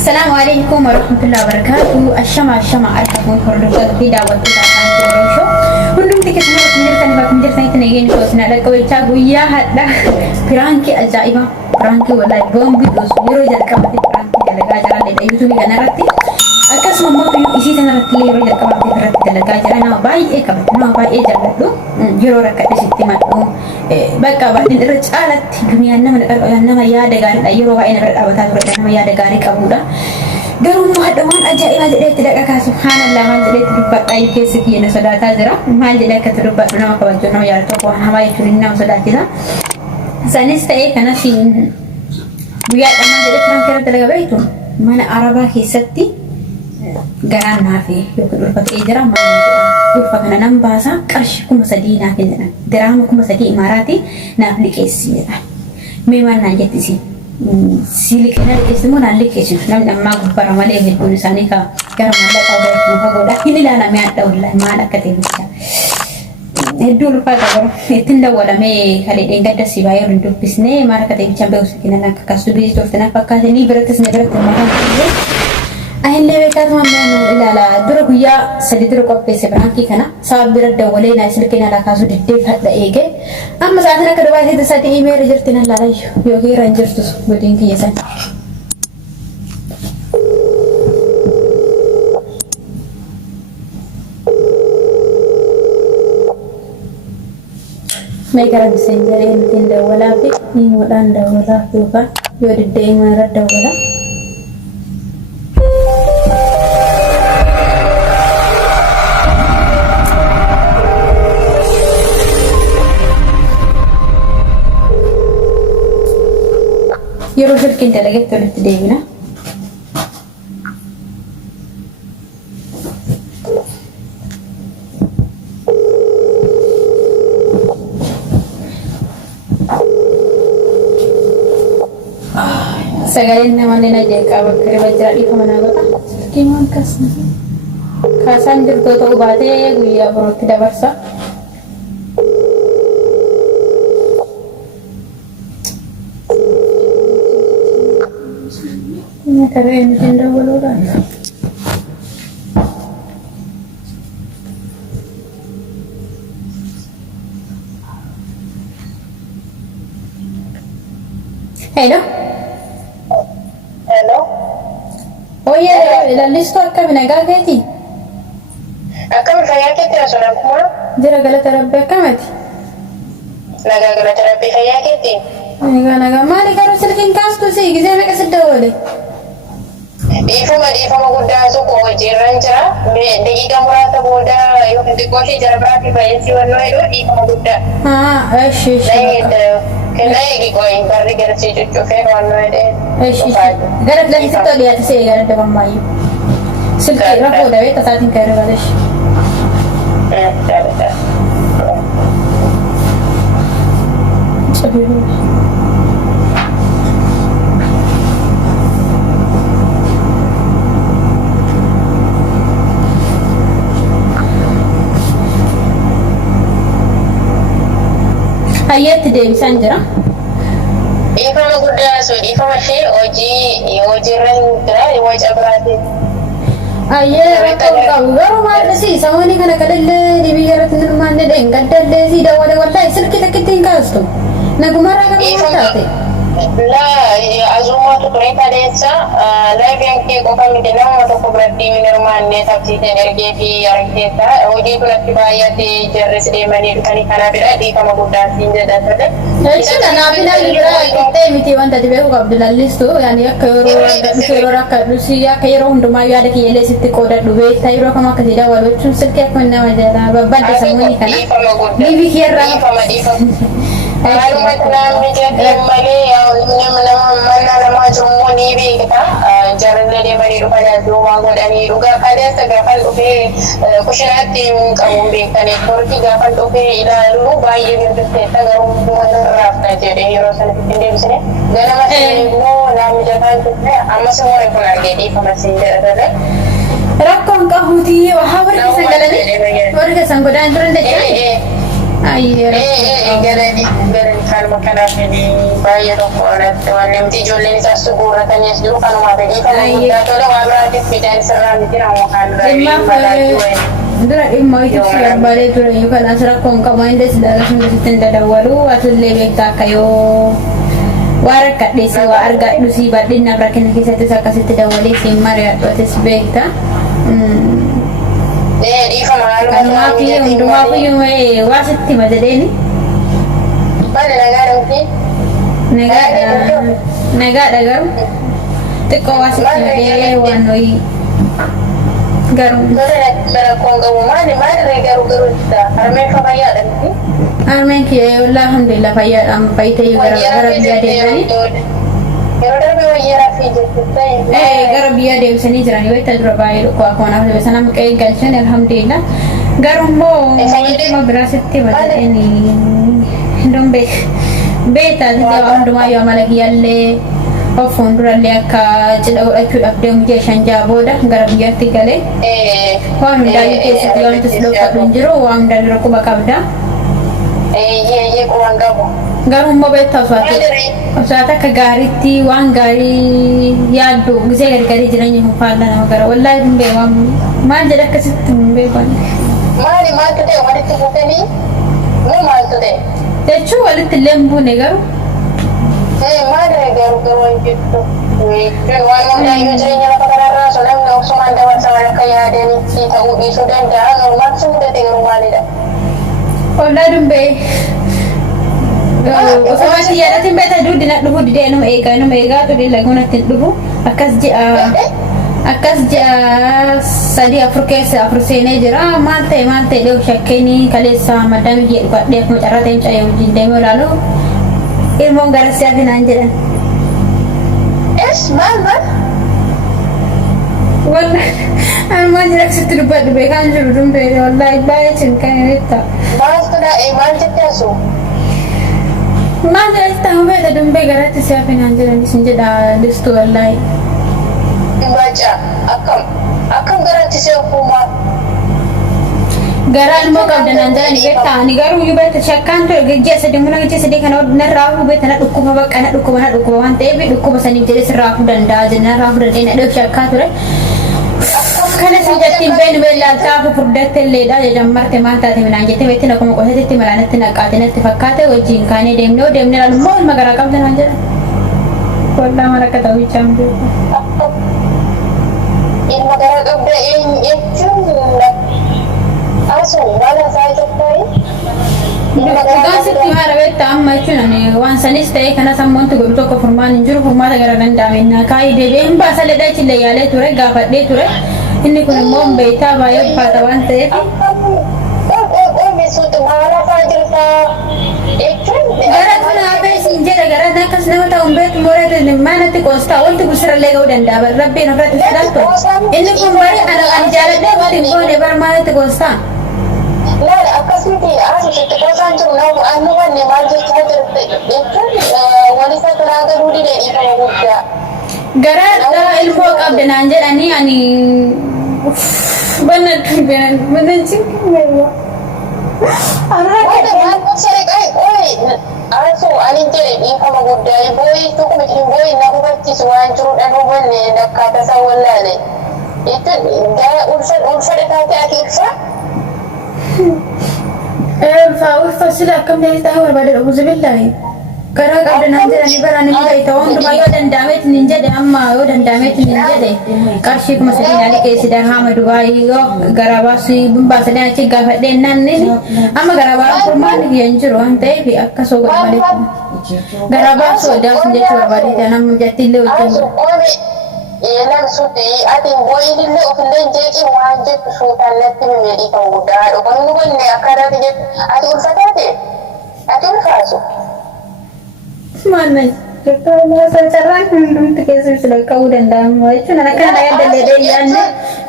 السلام عليكم ورحمة الله وبركاته. الشمع أرحبون هردوكا في دعوة تتعلم شو هندوم تكسمه كمجرتني تنيجين كوسنا لكويتا ويا هذا برانكي الجائبة برانكي ولا بومبي دوس يرو جركا متي برانكي دلقا جرا لدا يوتيوب كنا رتي أكاس ماما في إسي تنا رتي يرو جركا متي رتي دلقا جرا نا باي كم نا باي جلدو يرو ركا تشتي ماتو بقى بعدين رجالت دنيا نما نما يا دغان يرو باي نبر أبتا نما يا دغاري كابودا garuu hadhaawwan ajaa'ibaa jedhee dhaqaa subhaanallah maal jedhee dubbadhaa keessa kiyya na sodaataa jira maal jedhee akka dubbadhu nama kabajuu nama yaadatu waan hamaa jechuun nama sodaachisa sanis ta'ee kanas guyyaadha maal jedhee turan kira dalaga beektu mana arabaa keessatti garaan naafee yookiin ulfatee jira maal jedhaa ulfa kana nan baasaa qarshii 3,000 naaf jedhan diraama 3,000 imaaraati naaf liqeessi jedha mee waan naan jettisi silikena ismu nalikesi namna magbara male hedun sanika gara mala qawda kuma goda hilila na me adda wallahi mala katebisa hedun fa garo etinda wala me kale dengadda sibayo ndu bisne mara katebicha be usikina na kasubi tortana fakka ni berates ne berat ma ahin lewe ka ma no ilala duro guya sadi duro ko pese branki kana sabira dawale na silikena la kasu didde fadda ege amma saatna ka dawai de sati email jirtina la yo ge rangertu bodin ki yesan me garan senjare entin dawala pe ni wadan dawala tuka yo didde mara dawala يروح شركة انت لقيت ولا تدينا سجلنا مننا جاك أبكر بجرا كمان أبغى كمان كاسان جرتو تو بعده غويا بروت كده برسا keren tenda waluran hello oye la listo acá me naga gati acá me falla que te suena como jira galata rabbi acá mati naga galata rabbi falla que te naga mali karo silkin kastu si gize me kasda wale Ifama guddaa tokko hojiirran jira. Daqiiqaa muraasa booda yookiin xiqqoo ishee jara biraatti fayyadamsi wannoo jedhu ifama guddaa. Eshi. Kennaa eegi qoyi barri garasii cuccufee wannoo jedhee. Eshi. Gara lafitti tole yaati see gara daban maayyuu. Silkii rafuu dhabee tasaatiin kan irra Ayat deebisan jira. Ifama guddaa sun ifama ishee hojiirran jira waca biraati. Rakkoo qabu garuu maal si samoonni kana kadhallee dibii irratti hirmaanne dheengadhallee si dawwale wallahi silkii takkitti hin kaastu nagumarraa kan taate. La azumatu tureka desa live yang ke ko kami denang atau ko berarti minirman ne sabti ten erge fi arketa hoji ko lati bayati jerres de mani kani kana bira di kama gudda sinja dasade Ecco na bina libra kitte miti wanta dibe ko abdullah listo yani yakero rakkadusi yakero hunduma yaade ki yele sitti qoda dube tayro kama kadida walwechun silke ko na wajala babba samuni kana dibi hirra Malumat namin dyan mali mana nama jumuni kita jalan dia mari pada dua dan juga ada segapan ubi kusyaratim kamu bingkan itu tiga kan ubi ila lu bayi yang tersetak garum menerap jadi urusan ini di sini dan masih ibu namun jangan kita amas semua yang lagi di pemasin ada rakon kahuti wahawar kesangalani warga sanggodan turun deh Ayer. Garani kanuma kanaaf baay'ee tokko irratti waan namti ijoolleen isaas guurratanii as jiru kanuma dhiifama guddaa tola waa biraatiif midhaan sirraa miti nama kan dura dhimma hojjetu barbaadee ture yookaan as rakkoon qabu inni silaa hundatti hin dadawwalu asillee beektaa akka yoo waa rakkadheessi waa argadhu si badhinnaaf rakkina keessattis akkasitti dawwalee si mari'adhootis beekta. Kanumaafii hundumaafiyyuu waa sitti madadeeni. Nagaadha garuu xiqqoo waa sitti madee waan wayii garuu. Harmeen kiyya yollaa alhamdulillah fayyaadhaan fayyitee gara biyyaa deemanii. Gara biyyaa deebisanii jiranii wayita dura baay'ee dhukkoo akkuma naaf deebisan amma qe'ee galchan alhamdulillah. Garuu immoo wantuma biraa sitti madateen hin beektaa waan hundumaa yoo amala kiyyaallee of fuuldurallee akka cidha godhachuudhaaf deemu jee shanjaa booda gara biyyaatti galee waan hundaayyuu keessatti wanti si dhokfadhu hin jiru waan hundaan dura quba qabda. Garuu immoo beektaa usaata akka gaariitti waan gaarii yaaddu gisee gargarii jireenya hin faallaa nama gara wallaahi hin beekan maal jedha akkasitti hin beekan. Maaltu ta'e walitti fuutanii moo maaltu ta'e? Jechuun walitti illee hin buune garuu. Maal garuu hin jirtu. Waan hundaayyuu jireenya lafa kanarraa osoo namni obsumaan dabarsan akka yaadanitti ta'uu dhiisuu danda'a. Normaal sun mudate garuu maalidha? Wallaahi dumbee. Osoo yaadatiin beektaa duuddi na dhufu didee numa eegaa ture laguunatti hin dhufu akkas ji'a sadii afur keessa afur seenee jira maal ta'e dheehu shakkeenii kaleessa maddaami jee dhufadhee akkuma carraa ta'e mucayyee wajjin deemee olaalu ilmoon gara siyaati naan jedhan. Maal? Almaan jira akkasitti dubbadhu beekaan jiru dumbee wallaahi baay'ee cinqanii beektaa. Maal jettee asuu? Maal jedhatti beektaa dumbee garatti siyaati naan jedhan isin jedha listuu wallaahi. Baca akkam garatti seefuuma. Garaan immoo qabda naan jedhani beektaa ani garuu iyyuu beekta shakkaan ture gajjee sadii kana narraa hafuu beekta na dhukkuba bakka na dhukkuba waan ta'eef dhukkuba saniif jedhee sirraa hafuu danda'a jennee narraa hafuu danda'e na dheef shakkaa ture. Kana si jettiin beenu beellaaltaa hafu furdatte illeedha jedhan marte maal taate minaan jettee beektiin akkuma qoteetti malaanatti naqaate natti fakkaate wajjin kaanee deemnee ilaalu immoo ilma garaa qabda naan jedhan. Waldaa maal akka ta'u bichaan beeku. Ilma garaa qabda jechuun asuu wala isaa jettee. Dhugaan sitti maara beektaa amma jechuun waan sanis ta'ee kana sammuunti godhu tokko furmaan hin jiru furmaata gara danda'amennaa kaayii deebi'ee hin baasalee dhachillee yaalee ture gaafadhee ture inni kun immoo beektaa baay'ee ulfaata waan ta'eef. Gara kanaafee siin jedha gara akkas nama ta'uun beeku mooraa maanatti qoostaa wanti gusirallee ga'uu danda'a rabbiin ofirratti filattu inni kun bari ani jaaladhee wanti hin goone bara maanatti qoostaa. Laala akkasumatti asirratti qoosaan jiru nama annu wanne maal jechaa jirte jechuun walisa biraa garuu didee dhiifama guddaa. Gara ilmoo qabda naan jedhanii ani banna dubbeen banna cinqii Asuu ani jedhe dhiifama guddaa booyi tokko booyi na hubachiisu waan jiruudhaan hubanne akkaataa isaa wallaale jechuun gara ulfadha taate ati ulfa. Ulfa sila akkam ta'e barbaade dhufu sibiilaayi. Karaa qabda naan jedhanii baraan hin beektaa hundumaa yoo danda'ameetiin hin jedhe amma yoo danda'ameetiin hin jedhe qarshii kuma sadii nyaali keessi darhaama Dubaayii yoo garaa baasii baasanii achi gaafadhee naanni amma garaa baasuu furmaan hin jiru waan ta'eef akka soo godha malee garaa baasuu odaas jechuu barbaade nama jattillee wajjin. Yelan suti ati booyi illee ofillee jeeqi waan jettu suutaan natti himee ta'uu guddaa dhugan nu wanne akkanaati jettu ati ulfataate ati ulfaasu. Mana carraan hundumti keessatti lakka'uu danda'amu jechuun akkana yaadallee yaadne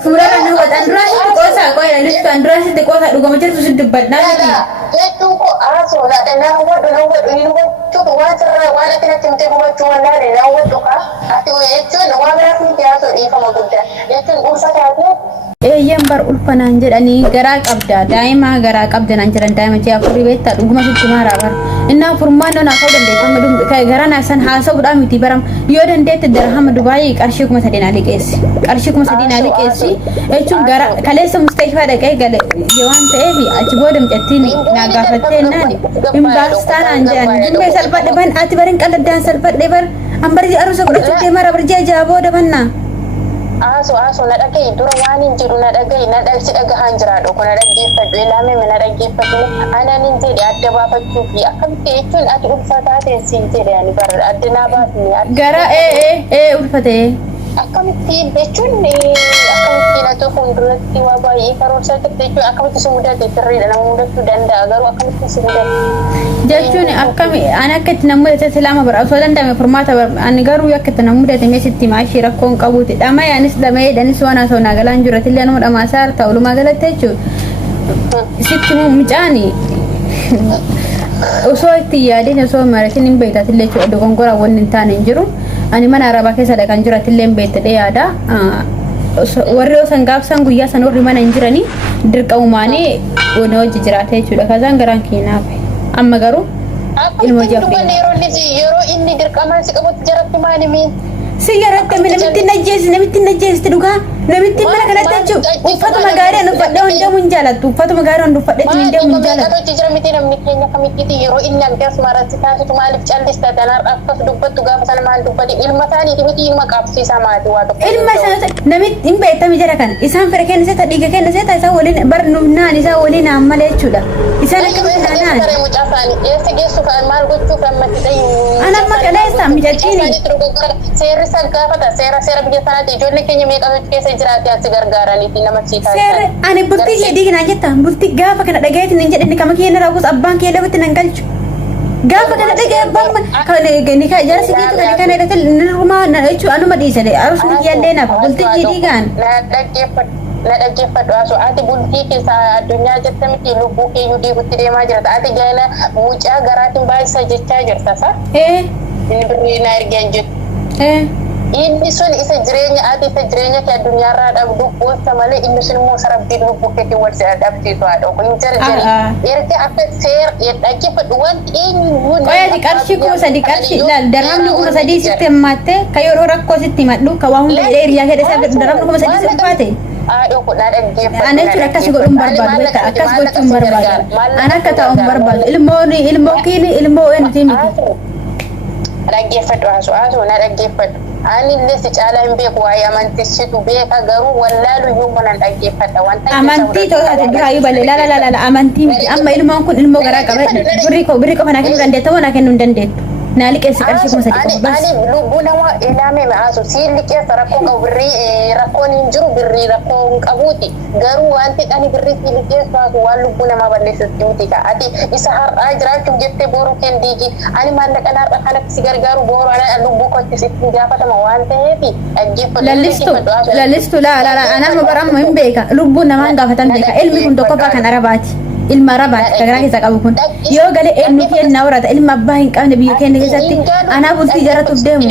suuraa kana hubatan duraasitti qoosaa qoya liftaan duraasitti qoosaa dhugama jirtu si dubbadhaa miti. Jechuun koo asoo laadha na hubadhu hin hubachuutu waan sirraa waan ati natti himtee hubachuu wallaale na hubadhu kaa ati jechuun waan biraaf miti asoo dhiifama guddaa jechuun ulfataate eeyyan bar ulfanaan jedhanii garaa qabda daa'ima garaa qabda naan jedhan daa'ima jee afurii beektaa dhuguma sitti maaraa bar innaa furmaannoon haa ta'uu dandeeffama garaa naasan haasa'uudhaan miti baram yoo dandeette darahama Dubaayii qarshii 3,000 liqeessi qarshii 3,000 liqeessi jechuun gara kaleessa musteeshfaa dhaqee gale waan ta'eef achi booda mucattiin naa gaafattee naani imbaastaan aan jedhan dimbee salphadhe ban ati barin qaladdaan salphadhe bar ambarji arusa godhachuuf deemara barjii ajaa'iboo dabannaa aso na dhagay dura waan hin jiru na dhagay na dhalchi dhagahaan jiraadho kun na dhaggeeffadhu ilaame na dhaggeeffadhu anaan hin jedhe adda baafachuuf akkamitti jechuun ati ulfataa teessiin jedhe ani bara adda naa baafne gara ulfatee akkamitti jechuun akkamitti na tokko fuulduratti waa baay'ee karoorsaa jirte jechuun akkamitti si mudate sirriidha nama mudachuu danda'a garuu akkamitti si mudate jechuun akkami ani akka itti nama mudate silaama bara osoo danda'ame furmaata ani garuu akka itti nama mudate meesitti maashii rakkoon qabuuti dhama yaanis dhama jedhanis waan haasoo naagalaan jiratillee nama dhamaasaa harta olumaa galatti jechuudha sitti mucaani osoo itti yaadeen osoo maratiin hin beektatillee jechuudha dogongoraa wanni hin taane hin jiru ani mana arabaa keessa dhaqan jiratillee hin beektadhe yaada warri osan gaafsan guyyaa san warri mana hin jiranii dirqamumaanii wani hojii jiraate jechuudha kasaan garaan keenyaaf amma garuu ilmoo jafee yeroo inni dirqamaan si qabutti jaratti maali miin si yaratte namitti najjeesti dhugaa namitti mana kanatti jechuun uffatuma gaarii uffadhee hundeemuun jaalattu uffatuma gaarii hundeeffadhee hundeemuun jaalattu. Ati jira miti namni keenya kamitti yeroo inni aggaas maratti taasisu maaliif callista tanaan akkas dubbattu gaafa sana maal dubbate ilma isaaniiti miti ilma qabsiisaa maati waa tokko. Ilma isaa namitti hin beektami jira kana isaan fira kenna seeta dhiiga kenna seeta isaa waliin barnumnaan isaa waliin ammalee jechuudha. Isaan akkamitti taanaan. Saree mucaa isaanii eessa geessuuf maal gochuuf ammatti dhayu. Ana amma qaleessa mijattiini. Seerri gaafata seera biyya sanaatti ijoollee keenya meeqa keessa jiraate asi gargaaraniiti nama siitaa seera ani bultii kee diignaa jetta bultii gaafa kana dhagayeeti nin jedhe kama kee na raawwus abbaan kee lafatti nan galchu gaafa kana dhagaye abbaan ni ka jara sigeetu kana kana edate nirrumaa na jechu anuma dhiisade arusni yallee nafa bultii kee diigaan na dhaggeeffadhu asu ati bultii keessa addunyaa jetta miti lubbuu keeyyuu diigutti deemaa jirta ati gaana mucaa garaatiin baay'isa jechaa jirta sa inni birrii na ergeen jettu inni sun isa jireenya ati isa jireenya kee addunyaarraa dhabdu goota malee inni sun immoo sarabbiin lubbuu keetii wal dhabsiisu haadha kun jarjari erga akka seera dhaggeeffadhu wanti eenyuun qoyaati qarshii kuma sadii qarshii ilaal darabni kuma sadii sitti himmaatte ka yeroo rakkoo sitti himadhu ka waa hunda hiriyaa keessa isaa darabni kuma sadii sitti baate haadha kun na dhaggeeffadhu ani jechuun akkas godhuun barbaadu beekta akkas gochuun barbaadu ani akka taa'uun barbaadu ilmoo kiini ilmoo eenyuti miti dhaggeeffadhu asu na dhaggeeffadhu ani illee si caalaa hin beeku waa'ee amantiisitu beeka garuu wallaalu iyyuu kunan dhaggeeffadha wanta amantii tootaate duraayyuu balee laala amantii miti amma ilmoon kun ilmoo garaa qaba birrii qofa naa kennuu dandeetta moo naa kennuu hin dandeettu naa liqeessi qarshii kuma sadii qofa bas ani lubbuu nama ilaame maasu si liqeessa rakkoo qabu birrii rakkoon hin jiru birrii rakkoo hin qabuuti garuu wanti ani birrii si liqeessu waan lubbuu namaa balleessutti miti ka ati isa har'aa jiraachuuf jettee booruu keen diigi ani maallaqa har'a kanatti si gargaaru booruu ana lubbuu kottis itti gaafatama waan ta'eef dhaggeeffadhu lallistu laala anama baramma hin beeka lubbuu namaan gaafatan beeka ilmi kun tokkoffaa kan arabaati ilma arabaati ka garaa keessa qabu kun yoo galee eenyu kennaa warata ilma abbaa hin qabne biyya keenya keessatti anaa bultii jaratuuf deemu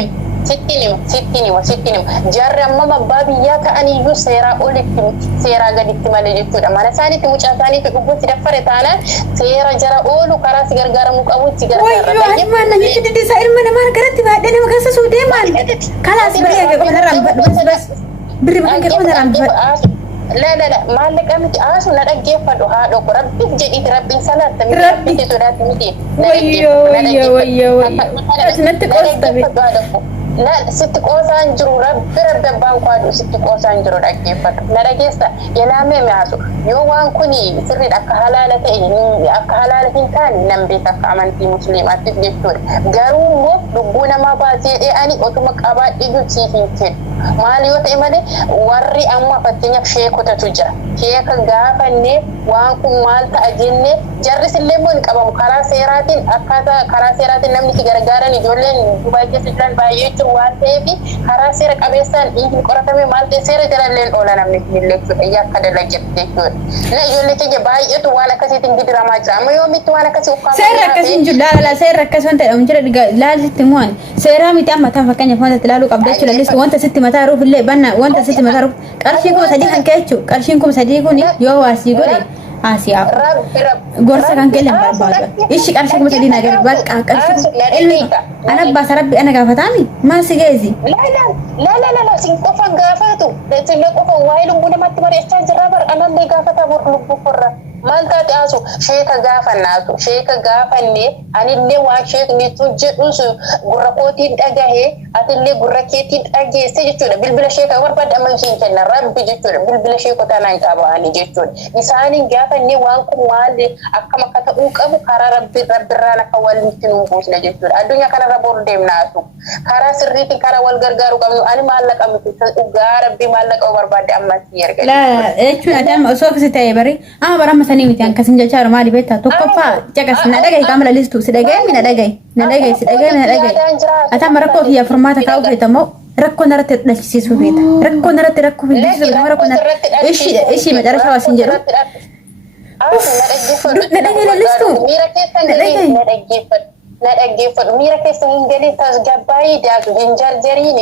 sittin jarri amma abbaa biyyaa ta'aniyyuu seeraa olitti seeraa gaditti malee jechuudha mana isaaniitti mucaa isaaniitti dhugguutti daffare taanaan seera jara oolu karaa si gargaaramuu qabuutti gargaara. Wayyoo ani maal namichi diddisaa ilma namaa garatti baadhee nama keessa suudee maal kalaas birrii kee qofa narraan bas birrii bakka kee qofa narraan bas. La maallaqa miti asu na dhaggeeffadhu haadha ko rabbiif jedhiiti rabbiin salaatti miti rabbitti sodaatti miti. Wayyoo asinatti qoostame. Sitti qoosaan jiru rabbi abbaan kwaadhu sitti qoosaan jiru dhaggeeffadhu na dhageessa yelaamee maasu yoo waan kuni sirriidha akka halaala ta'e akka halaala hin taane nan beeka akka amantii musliimaattis jechuudha garuu immoo lubbuu namaa baasee ani otuma qabaadhiyyuu siif hin kennu maal yoo ta'e malee warri amma fakkeenyaaf sheekotatu jira sheeka gaafannee waan kun maal ta'a jennee jarris illee immoo hin qabamu karaa seeraatiin akkaataa karaa seeraatiin namni si gargaaran ijoolleen Dubaay keessa jiran baay'ee jiru waan ta'eef karaa seera qabeessaan dhiigni qoratame maal ta'e seera jalalleen oola namni illee jechuudha yakka dalagette jechuudha. Na ijoollee keenya baay'eetu waan akkasiitiin gidiramaa jira amma yoomitti waan akkasii ukkaamuu seera akkasiin jiru laala seera akkasii wanta jedhamu jira laallitti mu'an seeraa miti amma tan fakkeenyaaf wanta ilaaluu qabda jechuudha wanta sitti mataa ruuf illee banna wanta sitti mataa ruuf qarshiin kuma sadii kan keechu qarshiin kuma sadii kun yoo waasii godhe Asia gorsa kan kelen barbaadu ishi qarshii kuma sadii nagar bakka qarshii ilmi ana baasa rabbi ana gaafatami maasi geezi la sin qofa gaafatu sin qofa waa'ee lubbuu namatti bareechaa jirra bar anallee gaafata bor lubbuu korra maal taate asu sheeka gaafannaatu sheeka gaafanne anillee waan sheekni jedhus gurra kootiin dhagahe atillee gurra keetiin dhageesse jechuudha bilbila sheeka barbaadde amma isin kenna rabbi jechuudha bilbila sheekota naan qabaani jechuudha isaanin gaafanne waan kun maal akkam akka ta'uu qabu karaa rabbirraan akka walitti nu buusna jechuudha addunyaa kanarra bor deemnaatu karaa sirriitiin karaa wal gargaaru qabnu ani maallaqa miti dhugaa rabbi maallaqa barbaadde ammatti erga la jechuudha damma osoo kasi ta'e bari amma barama sanii miti an kasin jecha maali beektaa tokkoffaa jagas na dhagaye qaamala listu si dhagaye na dhagaye ata marakkoo kiyya furmaata kaa'u feetamoo rakkoo narratti dhalchisiisuu feeta rakkoo narratti rakkoo fidisiisuu rakkoo narratti ishi macarashaa wasin jedhu na dhagaye listu na dhaggeeffadhu miira keessa hin galin tasgabbaa'ii daatu hin jarjariin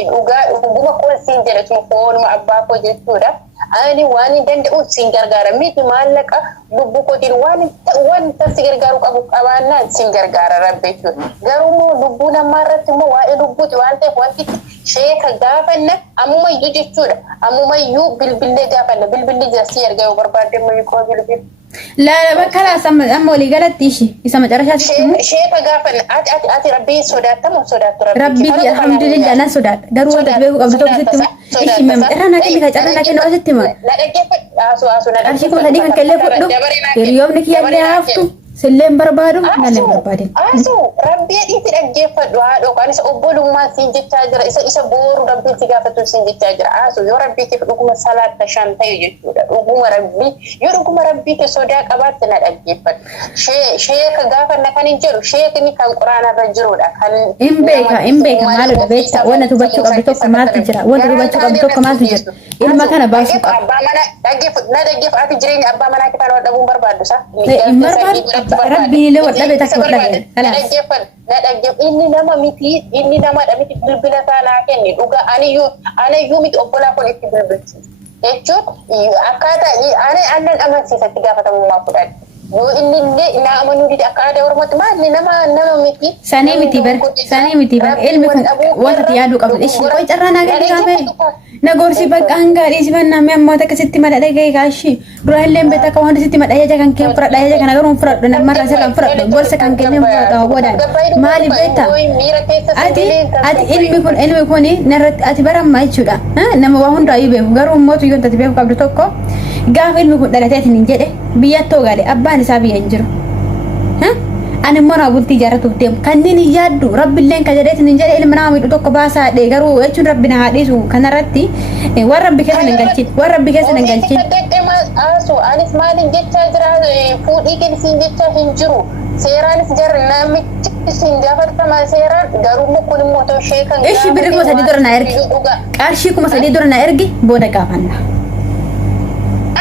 dhuguma qolsiin jedhatu foonuma abbaa koo jechuudha ani waan hin danda'u sin gargaara miti maallaqa lubbuu kootiin waan si gargaaru qabu qabaannaan sin gargaara rabbi jechuudha garuu lubbuu namaa irratti immoo waa'ee lubbuuti waan ta'eef wanti sheeka gaafanna ammumayyuu jechuudha ammumayyuu bilbillee gaafanna bilbilli jasii erga yoo barbaadde mayyuu bilbil لا بكرة أم ولي قالت إيشي إسا ما جرشات شيء بقافن أتي ربي سودات تمام سودات ربي الحمد لله أنا سودات قالوا تبيه قبل توك ستة إيشي مم أنا كذي كذا كنا ستة ما لا أجيب أسو أرشيكم هذي كان كله فوق اليوم نكيا اللي عفتو سلم بربادو نلم بربادين أسو ربي إنتي أجيب فدوها لو كان يسأبولو ما سينجي تاجر إسا بورو ربي تجافتو سينجي تاجر أسو يو ربي كيف لكم الصلاة تشان تيجي جودا لكم ربي يو لكم ربي كسوداك أبادنا أجيب فد شيء كجافر نكان ينجرو شيء كني كان قرآن الرجل كان إمبيكا ماله بيتا وانا تبتشو قبل توك ما تجرا وانا تبتشو قبل توك ما تجرا إلما كان باسوك أبا منا أجيب أتجرين أبا منا كتان ودابون بربادو سا ربي لو لا بيتك ولا nadaggeef inni nama miti bilbila saanaa kenni dhuga ani yuu miti obbolaa kun itti bilbilchi jechuun akkaataa ani annan amansiisatti gaafatamummaa fudhadhe yoo inni illee na amanuu didi akka aadaa oromootti maali nama miti sanii miti bar ilmi kun wanta yaaduu qabdu ishii qoy carraa naa gadi kaame nagorsi bakka hangaadhii si banna mee ammoo takka sitti mala dhagee kaashi dura illee beeta ka wanta sitti madhaya kan kee fudhadha ya kana garuu fudhadhu namarra sirra fudhadhu gorsa kan kee fudhadhu boodaan maali beeta ati ilmi kun narratti ati baramma jechuudha nama waa hunda ayuu beeku garuu mootu yoo tati beeku qabdu tokko gaafa ilmi kun dhalateetiin hin jedhe biyyatoo gaale abbaan isaa biyya hin jiru ani mana bultii jaaratuuf deemu kanneen yaaddu rabbiilleen ka jedheetiin hin jedhe ilma namaa miidhu tokko baasaa dhee garuu jechuun rabbi na haadhiisu kanarratti waan rabbi keessa hin galchin asu anis maalin jechaa jira fuudhii kenisiin jechaa hin jiru seeraanis jarri namichi isin gaafatama seeraan garuu kun immoo ta'u sheekan ishi birri kuma sadii dura na ergi qarshii kuma sadii dura na ergi booda gaafanna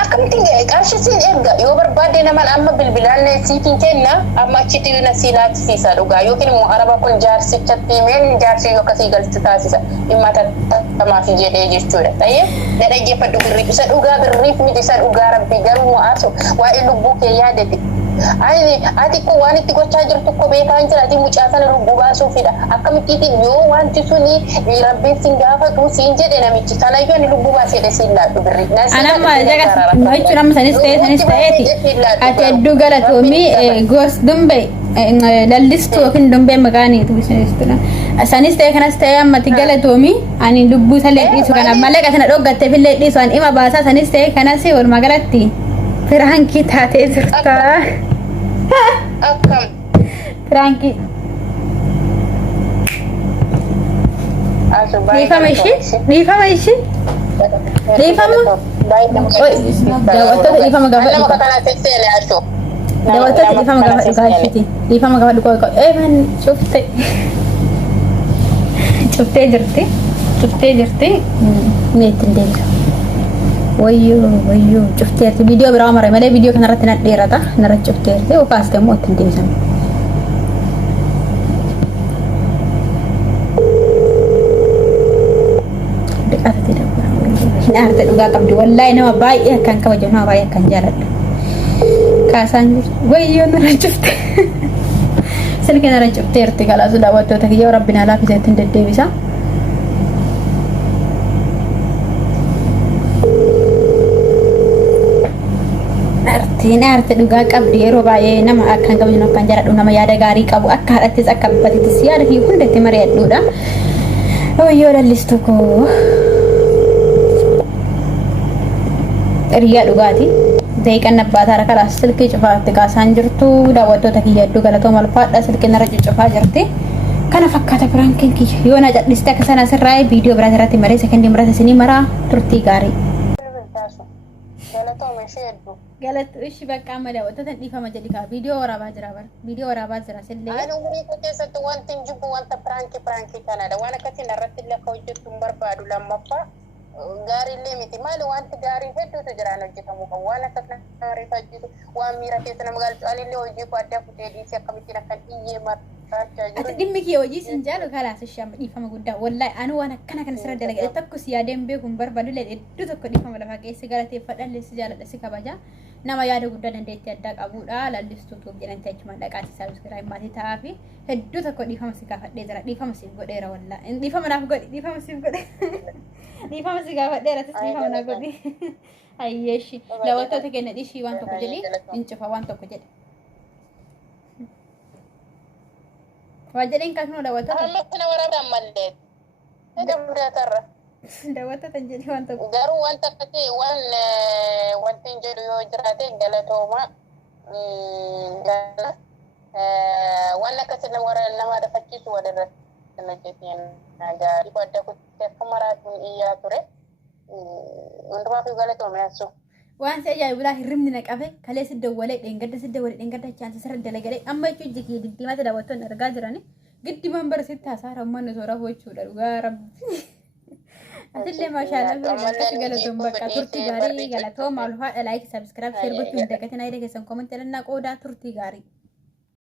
akkamitti qarshisiin erga yoo barbaadde naman amma bilbilaan siitiin kenna amma achitti yoo nasii laachisiisa dhugaa yookiin immoo araba kun jaarsichatti himeen jaarsi yoo akkasii galchu taasisa dhimma tattamaaf jedhee jechuudha ta'ee na dhaggeeffadhu birrii isa dhugaa birriif miti isa dhugaa rabbii garuu mo'aasu waa'ee lubbuu kee yaadate ati ko waan itti gochaa jirtu ko beekaa jira ati mucaa sana lubbuu baasuufidha akkamittiin yoo wanti suni rabbiin sin gaafatu siin jedhe namichi sana yoo ni lubbuu baasedhe siin laadhu birrii anamma jaga jechuun amma sanis ta'eeti ati hedduu galatoomii gos dumbe lallistu yookiin dumbee maqaaniitu sanis ta'e kanas ta'e ammatti galatoomii ani lubbuu sallee dhiisu kana mallaqa sana dhoggattee fillee dhiisu an ima baasaa sanis ta'e kanas walumaa galatti Frankie taatee jirta. Akkam. Frankie. Dhiifama ishii? Dhiifama? Daawwattoota dhiifama gaafa dhugaa. Daawwattoota dhiifama gaafa dhugaa ishiti. Dhiifama gaafa dhugaa. Eeman cuftee jirti. Meetti hin deemtu. Wayyo cufteerti video biraa mara malee video kana irratti nan dheerata narra cufteerti ofaas immoo ittiin deebisan dhiqata aarte dhugaa qabdi wallahi nama baay'ee kan kabaju nama baay'ee kan jaaladhu kaasaan wayyo nara cufte silke nara cufte irti kalaasu daawwattoota kiyya rabbina laafiseetti hin deddeebisa arte dhugaa qabdi yeroo baay'ee nama akkan kabaju nama kan jaaladhu nama yaada gaarii qabu akka haadhattis akka abbatittis yaada fi hundatti mari'adhuudha wayyo lallistu koo riyaa dhugaati deeqan abbaataa rakala silkii cufaatti kaasaan jirtu daawwattoota kiyya hedduu galatooma alfaadha silkii narra cucufaa jirti kana fakkaata piraankiin kiyya yoo na cadhiste akka sana asirraa viidiyoo biraa irratti maree sekendii muraasa isinii maraa turtii gaarii galatu ishi bakka amma daawwattoota dhiifama jedhi kaa viidiyoo waraabaa jira bara viidiyoo waraabaa jira sillee ani umurii koo keessatti wanti hin jibbu wanta pirankii kanadha waan akkasiin irratti illee akka hojjettu hin barbaadu lammaffaa gaariillee miti maali wanti gaarii hedduutu jiraan hojjetamuu qabu waan akka nama rifachiisu waan miira keessa nama galchu anillee hojii koo adda kutee dhiisee akkamittiin akkan iyyee marraachaa jiru dhimmi kiyya hojii sin jaalu kalaas ishee amma dhiifama guddaa wallahi ani waan akkana kana sirra dalagee tokkos yaadeen beeku hin barbaadu illee hedduu tokko dhiifama lafaa keessi galateeffadhallee si jaaladha si kabaja nama yaada guddaa dandeettii addaa qabuudha lallistuu tuuf jedhamte achuma dhaqaati saabskiraayib maatii ta'aa fi hedduu tokko dhiifama si gaafadhee jira dhiifama siif godheera wallahi dhiifama naaf godhi dhiifama siif godhe dhiifama si gaafadheera tis dhiifama naaf godhi ayyeeshi daawwattoota kenna dhishii waan tokko jedhi incufa waan tokko jedhe waan jedheen kaasnoo daawwattoota ammasina waraabaan mallee hedamudaatarra daawwattoota jedhi waan tokko garuu wanta akkasii wanti hin jedhu yoo jiraate galatooma waan akkasii nama dafachiisu walirratti hojjetiin gaarii adda kutti akka maraatuun iyyaa ture hundumaa fi galatooma yaassu waan si ajaa'ibulaa hirribni na qabe kalee sidda dheengadda chaansa sirra dalagalee amma jechuun jikii diddiimatti daawwattoonni argaa jirani giddimaan barsiitti haasaa ummanni soora gochuudha dhugaa rabbi asillee maashaallah galatoom bakka turtii gaarii galatoom alfaa laayik sabskiraayib sheer gochuun dagatiin ayida keessan koomentii lannaa qoodaa turtii gaarii